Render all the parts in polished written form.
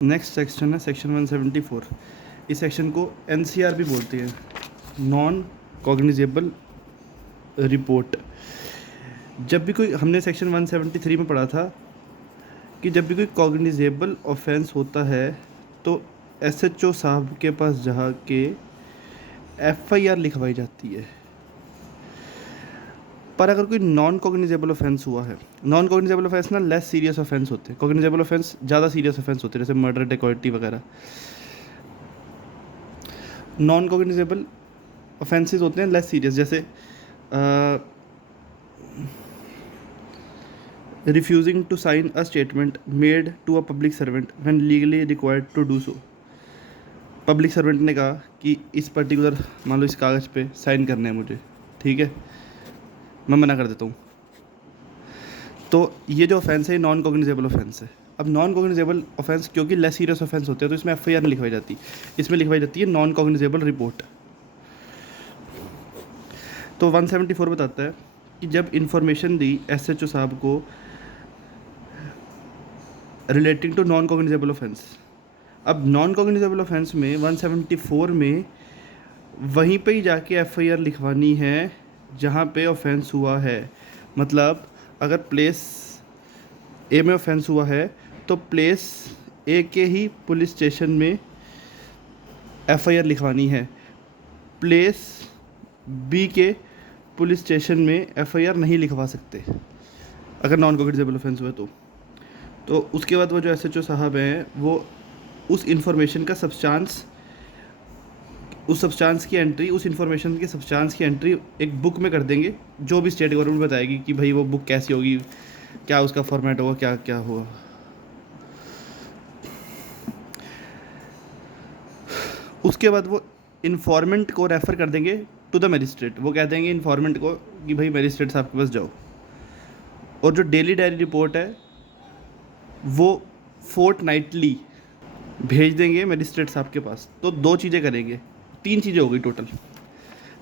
Next section है section 174। इस section को एनसीआर भी बोलते हैं, नॉन कॉग्निजेबल रिपोर्ट। जब भी कोई, हमने सेक्शन 173 में पढ़ा था कि जब भी कोई कॉग्निजेबल ऑफेंस होता है तो एसएचओ साहब के पास जा के एफआईआर लिखवाई जाती है। पर अगर कोई नॉन कॉग्निजेबल ऑफेंस हुआ है, नॉन कॉग्निजेबल ऑफेंस ना लेस सीरियस ऑफेंस होते हैं, कॉग्निजेबल ऑफेंस ज़्यादा सीरियस ऑफेंस होते हैं, जैसे मर्डर, डेकॉइटी वगैरह। नॉन कॉग्निजेबल ऑफेंसेस होते हैं लेस सीरियस, जैसे refusing to sign a statement made to a public servant when legally required to do so. Public servant ने कहा कि इस पर्टिकुलर, मान लो इस कागज़ पे साइन करने हैं मुझे, ठीक है, मैं मना कर देता हूँ, तो ये जो ऑफेंस है ये नॉन कॉग्निजेबल ऑफेंस है। अब नॉन कॉग्निजेबल ऑफेंस क्योंकि लेस सीरियस ऑफेंस होते हैं तो इसमें एफआईआर नहीं लिखवाई जाती, इसमें लिखवाई जाती है नॉन कॉग्निजेबल रिपोर्ट। तो 174 बताता है कि जब इंफॉर्मेशन दी एसएचओ साहब को relating to non cognizable offence. अब नॉन कॉग्निजेबल ऑफेंस में 174 में वहीं पे ही जाके एफआईआर लिखवानी है जहाँ पे ऑफेंस हुआ है। मतलब अगर प्लेस ए में ऑफेंस हुआ है तो प्लेस ए के ही पुलिस स्टेशन में एफआईआर लिखवानी है, प्लेस बी के पुलिस स्टेशन में एफआईआर नहीं लिखवा सकते अगर नॉन कॉग्निजेबल ऑफेंस हुआ तो उसके बाद वो जो एसएचओ साहब हैं वो उस इंफॉर्मेशन का सब्सटेंस, उस सब्सटेंस की एंट्री, उस इंफॉर्मेशन के सब्सटेंस की एंट्री एक बुक में कर देंगे, जो भी स्टेट गवर्नमेंट बताएगी कि भाई वो बुक कैसी होगी, क्या उसका फॉर्मेट होगा, क्या क्या होगा। उसके बाद वो इन्फॉर्मेंट को रेफ़र कर देंगे टू द मजिस्ट्रेट। वो कह देंगे इन्फॉर्मेंट को कि भाई मजिस्ट्रेट साहब के पास जाओ। और जो डेली डायरी रिपोर्ट है वो फोर्टनाइटली भेज देंगे मजिस्ट्रेट साहब के पास। तो दो चीज़ें करेंगे, तीन चीज़ें हो गई टोटल।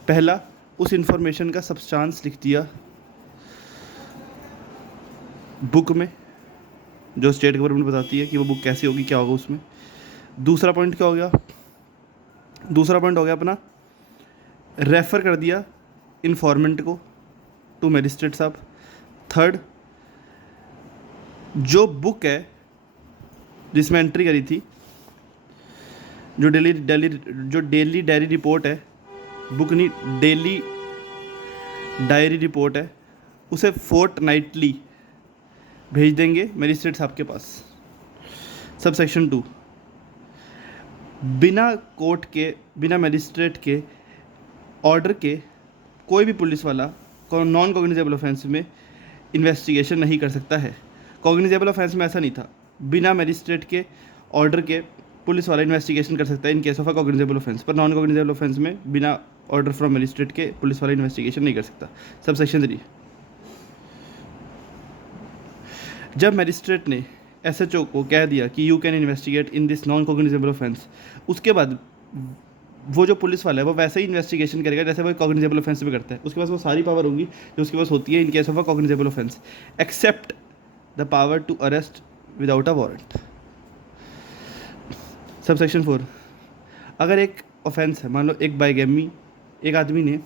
पहला, उस इंफॉर्मेशन का सब्सटेंस लिख दिया बुक में, जो स्टेट गवर्नमेंट बताती है कि वो बुक कैसी होगी, क्या होगा उसमें। दूसरा पॉइंट क्या हो गया, दूसरा पॉइंट हो गया अपना, रेफ़र कर दिया इन्फॉर्मेंट को टू मजिस्ट्रेट साहब। थर्ड, जो बुक है जिसमें एंट्री करी थी, जो डेली डायरी रिपोर्ट है, बुक नहीं डेली डायरी रिपोर्ट है, उसे फोर्टनाइटली भेज देंगे मजिस्ट्रेट साहब के पास। सब सेक्शन 2, बिना कोर्ट के, बिना मजिस्ट्रेट के ऑर्डर के कोई भी पुलिस वाला नॉन कॉग्निजेबल ऑफेंस में इन्वेस्टिगेशन नहीं कर सकता है। कॉग्निजेबल ऑफेंस में ऐसा नहीं था, बिना मजिस्ट्रेट के ऑर्डर के पुलिस वाला इन्वेस्टिगेशन कर सकता है in case of a cognizable offence, पर नॉन कॉग्निजेबल ऑफेंस में बिना ऑर्डर फ्रॉम मजिस्ट्रेट के पुलिस वाला इन्वेस्टिगेशन नहीं कर सकता। सब सेक्शन 3, जब मजिस्ट्रेट ने एसएचओ को कह दिया कि you can investigate in this non cognizable offence, उसके बाद वो जो पुलिस वाला है वो वैसे ही इन्वेस्टिगेशन करेगा जैसे वो कॉग्निजेबल ऑफेंस में करता है। उसके पास वो सारी पावर होगी जो उसके पास होती है in case of a cognizable offence, except the power to arrest without a warrant. Sub section 4, अगर एक ऑफेंस है, मान लो एक बाइगैमी, एक आदमी ने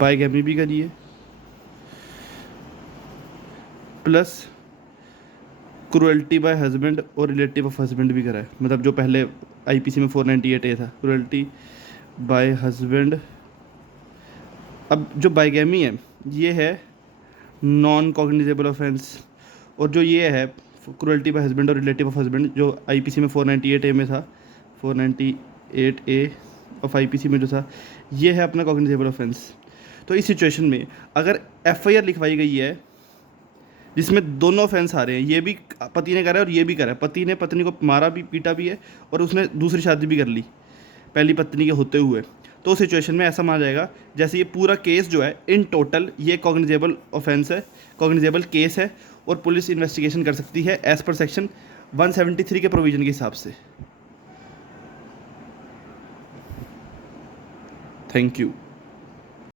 बाइगैमी भी करी है प्लस क्रुएल्टी बाय हस्बैंड और रिलेटिव ऑफ हस्बैंड भी करा है। मतलब जो पहले आईपीसी में 498A था, क्रुएल्टी बाय हस्बैंड। अब जो बाइगैमी है ये है नॉन कॉग्निजेबल ऑफेंस, और जो ये है क्रुएल्टी बाय हस्बैंड और रिलेटिव ऑफ हस्बैंड जो आईपीसी में 498A में था, 498A ऑफ आईपीसी में जो था, ये है अपना कॉग्निजेबल ऑफेंस। तो इस सिचुएशन में अगर एफआईआर लिखवाई गई है जिसमें दोनों ऑफेंस आ रहे हैं, ये भी पति ने करा है और ये भी करा है, पति ने पत्नी को मारा भी, पीटा भी है और उसने दूसरी शादी भी कर ली पहली पत्नी के होते हुए, तो उस सिचुएशन में ऐसा माना जाएगा जैसे ये पूरा केस जो है इन टोटल ये कॉग्निजेबल ऑफेंस है, कॉग्निजेबल केस है, और पुलिस इन्वेस्टिगेशन कर सकती है एज पर सेक्शन 173 के प्रोविजन के हिसाब से। Thank you.